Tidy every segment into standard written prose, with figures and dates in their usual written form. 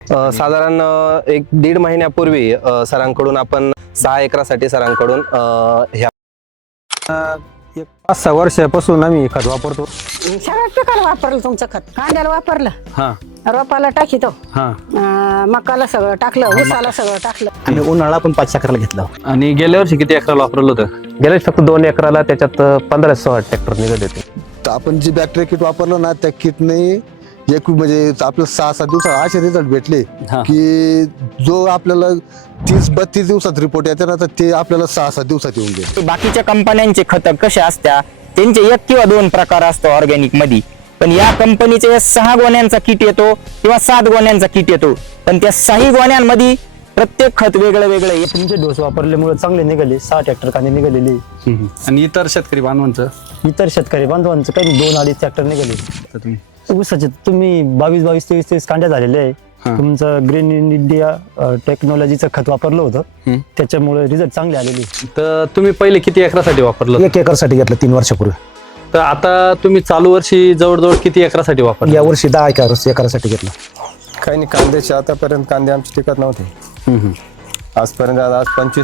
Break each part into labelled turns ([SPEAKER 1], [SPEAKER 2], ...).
[SPEAKER 1] साधारण एक दीड महिन्यापूर्वी सरांकडून आपण 6 एकरासाठी सरांकडून ह्या
[SPEAKER 2] एक 5-6 वर्षापासून आम्ही खत वापरतो.
[SPEAKER 3] सगळ्या पिकाला वापरलं तुमचं खत. कांद्याला वापरलं,
[SPEAKER 2] हा
[SPEAKER 3] रोपाला टाकीतो,
[SPEAKER 2] हा
[SPEAKER 3] मकाला सगळं टाकलं, ऊसाला सगळं टाकलं.
[SPEAKER 4] आम्ही उन्हाळा पण 5 एकराला घेतला.
[SPEAKER 2] आणि गेल्या वर्षी किती एकराला वापरलं होतं?
[SPEAKER 1] गेल्या वर्षी फक्त 2 एकराला त्याच्यात 15-16 ट्रॅक्टर निघत होते.
[SPEAKER 5] तर आपण जी बॅक्टेरिया किट वापरलं ना त्या किटने एक म्हणजे आपलं 6-7 दिवसात असे रिझल्ट भेटले
[SPEAKER 2] हा.
[SPEAKER 5] की जो आपल्याला 30-32 दिवसात रिपोर्ट येते ना तर ते आपल्याला 6-7 दिवसात येऊन गेले.
[SPEAKER 6] बाकीच्या कंपन्यांचे खत कसे असतात त्यांचे 1 किंवा 2 प्रकार असतो ऑर्गॅनिक मध्ये, पण या कंपनीचे 6 गोण्यांचा किट येतो किंवा 7 गोण्यांचा किट येतो, पण त्या 6 गोण्यांमध्ये प्रत्येक खत वेगळं वेगळं आहे.
[SPEAKER 4] तुमचे डोस वापरल्यामुळे चांगले निघाले. 6 ट्रॅक्टर कांदे निघालेले.
[SPEAKER 2] आणि इतर शेतकरी बांधवांचं
[SPEAKER 4] इतर शेतकरी बांधवांचं काही 2-2.5 ट्रॅक्टर निघाले.
[SPEAKER 2] तर तुम्ही
[SPEAKER 4] ऊसाचे तुम्ही 22, 23 कांड्या झालेले आहे. तुमचं ग्रीन इंडिया टेक्नॉलॉजीचं खत वापरलं होतं, त्याच्यामुळे रिझल्ट चांगले आलेले.
[SPEAKER 2] तर तुम्ही पहिले किती एकरासाठी वापरलं?
[SPEAKER 4] 1 एकरसाठी घेतलं 3 वर्षापूर्वी.
[SPEAKER 2] तर आता तुम्ही चालू वर्षी जवळजवळ किती एकरासाठी वापरलं?
[SPEAKER 4] या वर्षी 10 एकरासाठी घेतलं.
[SPEAKER 7] काही नाही, कांद्याचे आतापर्यंत कांदे आमचे टिकत नव्हते. आजपर्यंत आज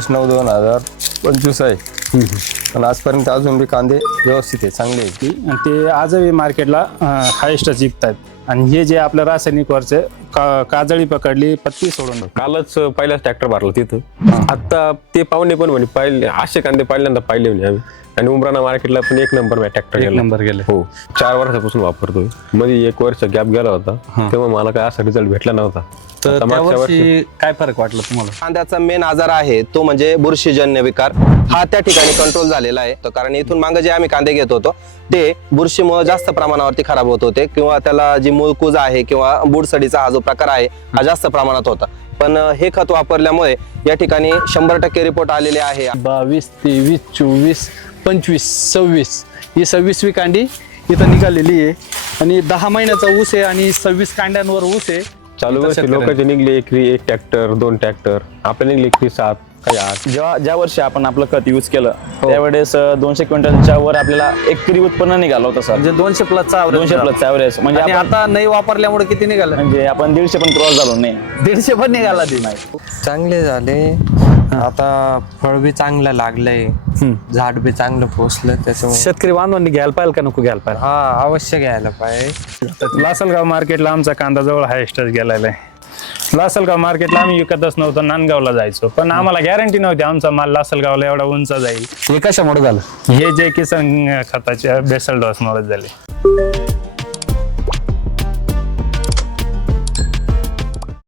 [SPEAKER 7] 25/9/2025 आहे. पण आजपर्यंत अजून बी कांदे व्यवस्थित आहे, चांगले आहे.
[SPEAKER 8] आणि ते आजही मार्केटला हायेस्टच विकतात. आणि हे जे आपलं रासायनिक वरचे काजळी पकडली, पत्ती सोडून
[SPEAKER 7] कालच पहिलाच ट्रॅक्टर भरला तिथं. आता ते पाहुणे पण म्हणे पाहिले असे कांदे पहिल्यांदा पाहिले म्हणे आम्ही. आणि उमराना मार्केटला पण 1 नंबर ट्रॅक्टर
[SPEAKER 2] एक नंबर गेले.
[SPEAKER 7] हो, 4 वर्षापासून वापरतोय. मध्ये 1 वर्ष गॅप गेला होता, तेव्हा मला काय असा रिझल्ट भेटला नव्हता.
[SPEAKER 2] तर
[SPEAKER 7] आता
[SPEAKER 2] त्या
[SPEAKER 7] मागच्या
[SPEAKER 2] वर्षी काय फरक वाटला तुम्हाला?
[SPEAKER 1] कांद्याचा मेन आजार आहे तो म्हणजे बुरशीजन्य विकार. हा त्या ठिकाणी कंट्रोल झालेला आहे. तर कारण इथून मागे जे आम्ही कांदे घेत होतो ते बुरशीमुळे जास्त प्रमाणावरती खराब होत होते, किंवा त्याला जी मूळकूज आहे किंवा बुडसडीचा हा जो प्रकार आहे हा जास्त प्रमाणात होता. पण हे खत वापरल्यामुळे या ठिकाणी 100% रिपोर्ट आलेले आहे.
[SPEAKER 8] 22, 23, 24, 25, 26 ही 26वी कांडी इथं निघालेली आहे. आणि 10 महिन्याचा ऊस आहे आणि 26 कांड्यांवर ऊस आहे.
[SPEAKER 7] चालू वर्षी लोकांचे निघले एकरी 1 ट्रॅक्टर 2 ट्रॅक्टर, आपले निघले एकरी 7 काही 8.
[SPEAKER 9] ज्या वर्षी आपण आपलं खत यूज केलं त्यावेळेस 200 क्विंटलच्या वर आपल्याला एकरी उत्पन्न निघालं होतं सर.
[SPEAKER 2] म्हणजे 200+
[SPEAKER 9] 200+ ॲव्हरेज. म्हणजे
[SPEAKER 2] आणि
[SPEAKER 9] आपण
[SPEAKER 2] आता नाही वापरल्यामुळे किती निघालं?
[SPEAKER 9] म्हणजे आपण 150 पण क्रॉस झालो नाही.
[SPEAKER 2] 150 पण निघाला ते नाही.
[SPEAKER 10] चांगले झाले. आता फळ बी चांगलं लागलंय, झाड बी चांगलं पोचलं. त्याच्यामुळे
[SPEAKER 2] शेतकरी बांधवांनी घ्यायला पाहिजे का नको घ्यायला पाहिजे?
[SPEAKER 10] हा, अवश्य घ्यायला पाहिजे.
[SPEAKER 8] लासलगाव मार्केटला आमचा कांदा जवळ हायेस्टच गेलेला आहे. लासलगाव मार्केटला आम्ही विकतच नव्हतो, नांदगावला जायचो. पण आम्हाला गॅरंटी नव्हती आमचा माल लासलगावला एवढा उंच जाईल.
[SPEAKER 2] हे कशामुळे झालं?
[SPEAKER 8] हे जे किसन खताच्या बेसल डोसमुळे झाले.